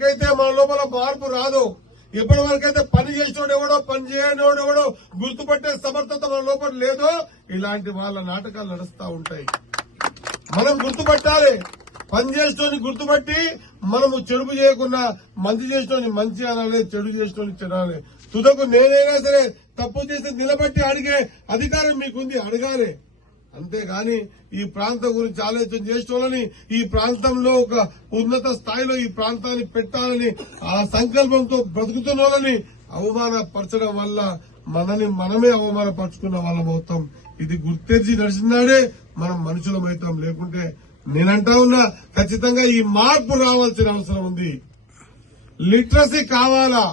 వరకైతే మన లోపల మార్పు రాదు, ఎప్పటి వరకైతే పని చేసినోడు ఎవడో పని చేయనోడు ఎవడో గుర్తుపట్టే సమర్థత మన లోపల లేదో ఇలాంటి వాళ్ళ నాటకాలు నడుస్తా ఉంటాయి. మనం గుర్తుపట్టాలి, పని చేసినోని గుర్తుపట్టి మనము చెడుపు చేయకుండా మంచి చేసినోని మంచి అనాలి, చెడు చేసినోని చెడాలి. తుదకు నేనైనా సరే తప్పు చేసి నిలబట్టి అడిగే అధికారం మీకుంది, అడగాలి. అంతేగాని ఈ ప్రాంతం గురించి ఆలోచన చేసేవాళ్ళని, ఈ ప్రాంతంలో ఒక ఉన్నత స్థాయిలో ఈ ప్రాంతాన్ని పెట్టాలని ఆ సంకల్పంతో బ్రతుకుతున్న వాళ్ళని అవమానపరచడం వల్ల మనమే అవమానపరుచుకున్న వాళ్ళం అవుతాం. ఇది గుర్తెరిచి నడిచినాడే మనం మనుషులమవుతాం. లేకుంటే నేనంటా ఉన్నా ఖచ్చితంగా ఈ మార్పు రావాల్సిన అవసరం ఉంది. లిటరసీ కావాలా,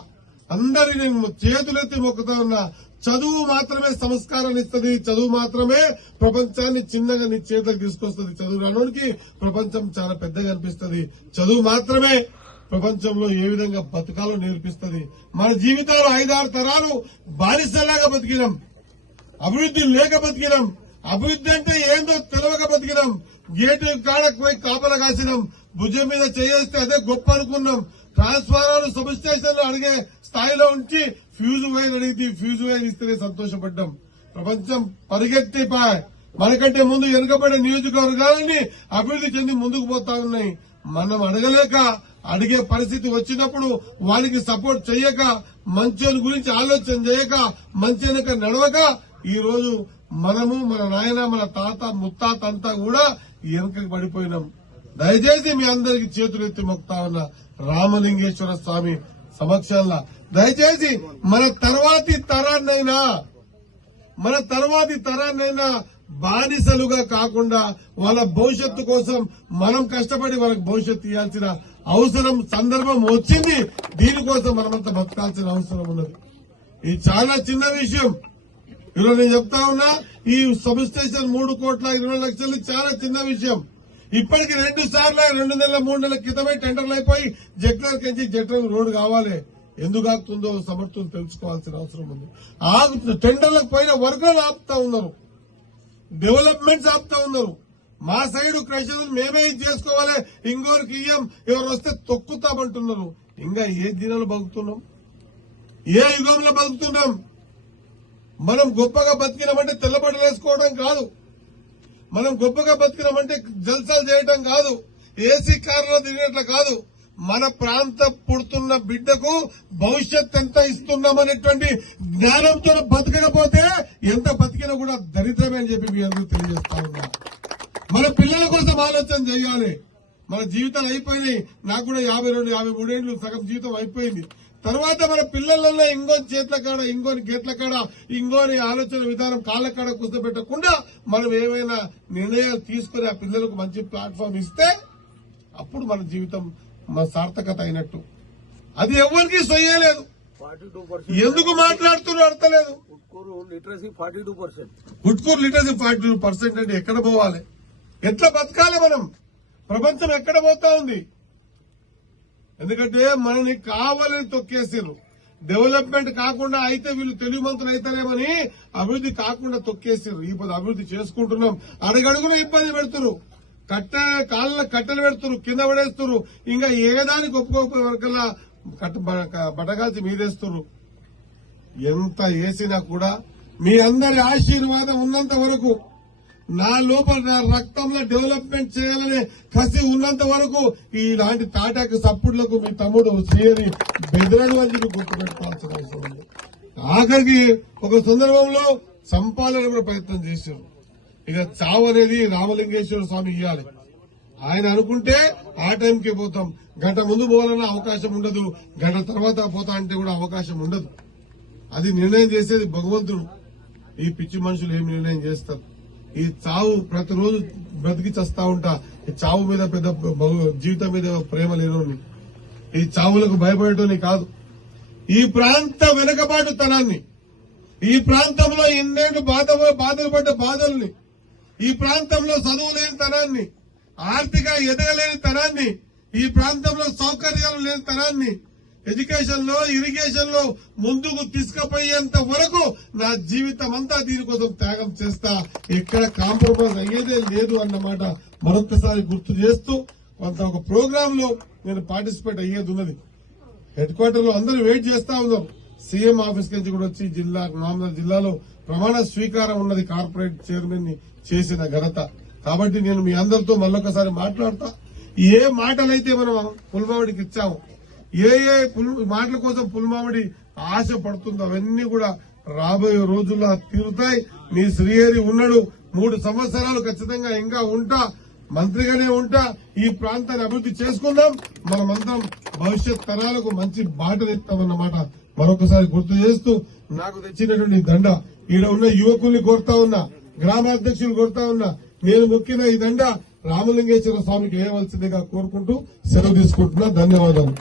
అందరినీ చేతులెత్తి మొక్కుతా ఉన్నా. చదువు మాత్రమే సంస్కారాన్ని ఇస్తుంది, చదువు మాత్రమే ప్రపంచాన్ని చిన్నగా నీ చేతులకు తీసుకొస్తుంది. చదువు రానోడికి ప్రపంచం చాలా పెద్దగా అనిపిస్తుంది. చదువు మాత్రమే ప్రపంచంలో ఏ విధంగా బతకాలో నేర్పిస్తుంది. మన జీవితాలు 5-6 తరాలు బానిసలాగా బతికినాం, అభివృద్ధి లేక బతికినాం. అభివృద్ధి అంటే ఏందో తెలియక బతికినాం. గేటు కాడకు పోయి కాపలా కాసినాం, భుజం మీద చేస్తే అదే గొప్ప అనుకున్నాం. ట్రాన్స్ఫార్మర్ సబ్ స్టేషన్లు అడిగే స్థాయిలో ఉంచి ఫ్యూజ్ వైర్ అడిగితే ఫ్యూజ్ వైర్ ఇస్తేనే సంతోషపడ్డాం. ప్రపంచం పరిగెత్తిపాయ్. మనకంటే ముందు వెనుకబడే నియోజకవర్గాలని అభివృద్ధి చెంది ముందుకు పోతా ఉన్నాయి. మనం అడగలేక, అడిగే పరిస్థితి వచ్చినప్పుడు వారికి సపోర్ట్ చేయక, మంచోని గురించి ఆలోచన చేయక, మంచి వెనక నడవక ఈ రోజు మనము, మన నాయన, మన తాత, ముత్తాత అంతా కూడా వెనుకకి పడిపోయినాం. దయచేసి మీ అందరికి చేతులెత్తి మొక్తా ఉన్న రామలింగేశ్వర స్వామి సమక్షంలో దయచేసి మన తర్వాతి తరాన్నైనా బానిసలుగా కాకుండా వాళ్ళ భవిష్యత్తు కోసం మనం కష్టపడి వాళ్ళకి భవిష్యత్తు ఇవ్వాల్సిన అవసరం, సందర్భం వచ్చింది. దీనికోసం మనమంతా బతకాల్సిన అవసరం ఉన్నది. ఇది చాలా చిన్న విషయం. ఈరోజు నేను చెప్తా ఉన్నా, ఈ సబ్ స్టేషన్ 3,20,00,000 చాలా చిన్న విషయం. ఇప్పటికి 2 సార్లు 2 నెలల 3 నెలల క్రితమే టెండర్లు అయిపోయి జట్లర్ కంచి జట్రం రోడ్డు కావాలి. ఎందుకు ఆగుతుందో సమర్థులు తెలుసుకోవాల్సిన అవసరం ఉంది. టెండర్లకు పైన వర్గాలు ఆపుతా ఉన్నారు, డెవలప్మెంట్స్ ఆపుతా ఉన్నారు. మా సైడ్ క్రషర్ మేమే చేసుకోవాలి, ఇంకోరికి ఇయ్యం, ఎవరు వస్తే తొక్కుతామంటున్నారు. ఇంకా ఏ దినాలు బతుకుతున్నాం, ఏ యుగంలో బతుకుతున్నాం? మనం గొప్పగా బతికినామంటే తెల్లబట్టలు వేసుకోవడం కాదు, మనం గొప్పగా బతికినామంటే జల్సాలు చేయటం కాదు, ఏసీ కారులో తిరిగినట్లు కాదు. మన ప్రాంత పుడుతున్న బిడ్డకు భవిష్యత్ ఎంత ఇస్తున్నామనేటువంటి జ్ఞానంతో బతకకపోతే ఎంత బతికినా కూడా దరిద్రమే అని చెప్పి మీ అందరూ తెలియజేస్తా ఉన్నా. మన పిల్లల కోసం ఆలోచన చేయాలి. మన జీవితాలు అయిపోయినాయి. నాకు కూడా 52-53 ఏళ్లు సగం జీవితం అయిపోయింది. తర్వాత మన పిల్లలలో ఇంకోని చేతుల కాడ, ఇంకోని గేట్ల కాడ, ఇంకోని ఆలోచన విధానం కాళ్ల కాడ కూర్చోబెట్టకుండా మనం ఏమైనా నిర్ణయాలు తీసుకుని ఆ పిల్లలకు మంచి ప్లాట్ఫామ్ ఇస్తే అప్పుడు మన జీవితం మన సార్థకత అయినట్టు. అది ఎవరికి సొయ్యలేదు. ఎందుకు మాట్లాడుతున్నారు అర్థలేదు. ఉట్కూరు లిటరసీ 42%. ఉట్కూరు లిటరసీ 42% అంటే ఎక్కడ పోవాలి, ఎట్లా బతకాలి మనం? ప్రపంచం ఎక్కడ పోతా ఉంది? ఎందుకంటే మనని కావాలని తొక్కేసారు. డెవలప్మెంట్ కాకుండా అయితే వీళ్ళు తెలివిమంతులు అవుతారేమని అభివృద్ధి కాకుండా తొక్కేసారు. ఇప్పుడు అభివృద్ధి చేసుకుంటున్నాం, అడుగడుగున ఇబ్బంది పెడుతున్నారు. కాళ్ళ కట్టెలు పెడుతున్నారు, కింద పడేస్తున్నారు. ఇంకా ఏదానికి ఒప్పుకోకపోయే వరకల్లా బటగాల్చి మీదేస్తున్నారు. ఎంత వేసినా కూడా మీ అందరి ఆశీర్వాదం ఉన్నంత వరకు, నా లోపల నా రక్తంలో డెవలప్మెంట్ చేయాలనే కసి ఉన్నంత వరకు ఇలాంటి తాటాకు సప్పుడులకు మీ తమ్ముడు శ్రీని బెదరడు అని చెప్పి గుర్తుపెట్టుకోవాల్సిన అవసరం ఉంది. ఆఖరికి ఒక సందర్భంలో సంపాదన ప్రయత్నం చేశారు. ఇక చావు అనేది రామలింగేశ్వర స్వామి ఇవ్వాలి. ఆయన అనుకుంటే ఆ టైంకి పోతాం. గంట ముందు పోవాలన్న అవకాశం ఉండదు, గంట తర్వాత పోతా అంటే కూడా అవకాశం ఉండదు. అది నిర్ణయం చేసేది భగవంతుడు. ఈ పిచ్చి మనుషులు ఏం నిర్ణయం చేస్తారు? ఈ చావు ప్రతిరోజు బ్రతికి చస్తా ఉంటా. ఈ చావు మీద పెద్ద జీవితం మీద ప్రేమ లేనోని, ఈ చావులకు భయపడేటోని కాదు. ఈ ప్రాంత వెనుకబాటుతనాన్ని, ఈ ప్రాంతంలో ఎన్నేళ్లు బాధలు పడ్డ బాధల్ని, ఈ ప్రాంతంలో చదువు లేని తనాన్ని, ఆర్థిక ఎదగలేని తనాన్ని, ఈ ప్రాంతంలో సౌకర్యాలు లేని తనాన్ని, ఎడ్యుకేషన్ లో, ఇరిగేషన్ లో ముందుకు తీసుకుపోయేంత వరకు నా జీవితం అంతా దీనికోసం త్యాగం చేస్తా. ఎక్కడ కాంప్రమైజ్ అయ్యేదే లేదు అన్నమాట మరొకసారి గుర్తు చేస్తూ, కొంత ఒక ప్రోగ్రామ్ లో నేను పార్టిసిపేట్ అయ్యేది ఉన్నది. హెడ్ క్వార్టర్ లో అందరూ వెయిట్ చేస్తా ఉన్నారు. సీఎం ఆఫీస్ నుంచి కూడా వచ్చి జిల్లాలో ప్రమాణ స్వీకారం ఉన్నది. కార్పొరేట్ చైర్మన్ ని చేసిన ఘనత. కాబట్టి నేను మీ అందరితో మళ్ళొకసారి మాట్లాడతా. ఏ మాటలైతే మనం పుల్మామిడికి ఇచ్చాము, ఏ మాటల కోసం పుల్మామిడి ఆశ పడుతుందో అవన్నీ కూడా రాబోయే రోజుల్లో తీరుతాయి. మీ శ్రీహరి ఉన్నాడు. 3 సంవత్సరాలు ఖచ్చితంగా ఇంకా ఉంటా, మంత్రిగానే ఉంటా. ఈ ప్రాంతాన్ని అభివృద్ధి చేసుకుందాం. మనమందరం భవిష్యత్ తరాలకు మంచి బాటనిస్తామన్నమాట మరొకసారి గుర్తు చేస్తూ, నాకు తెచ్చినటువంటి దండ ఈడ ఉన్న యువకుల్ని కోరుతా ఉన్నా, గ్రామాధ్యక్షులు కోరుతా ఉన్నా, నేను మొక్కిన ఈ దండ రామలింగేశ్వర స్వామికి వేయవలసిందిగా కోరుకుంటూ సెలవు తీసుకుంటున్నా. ధన్యవాదాలు.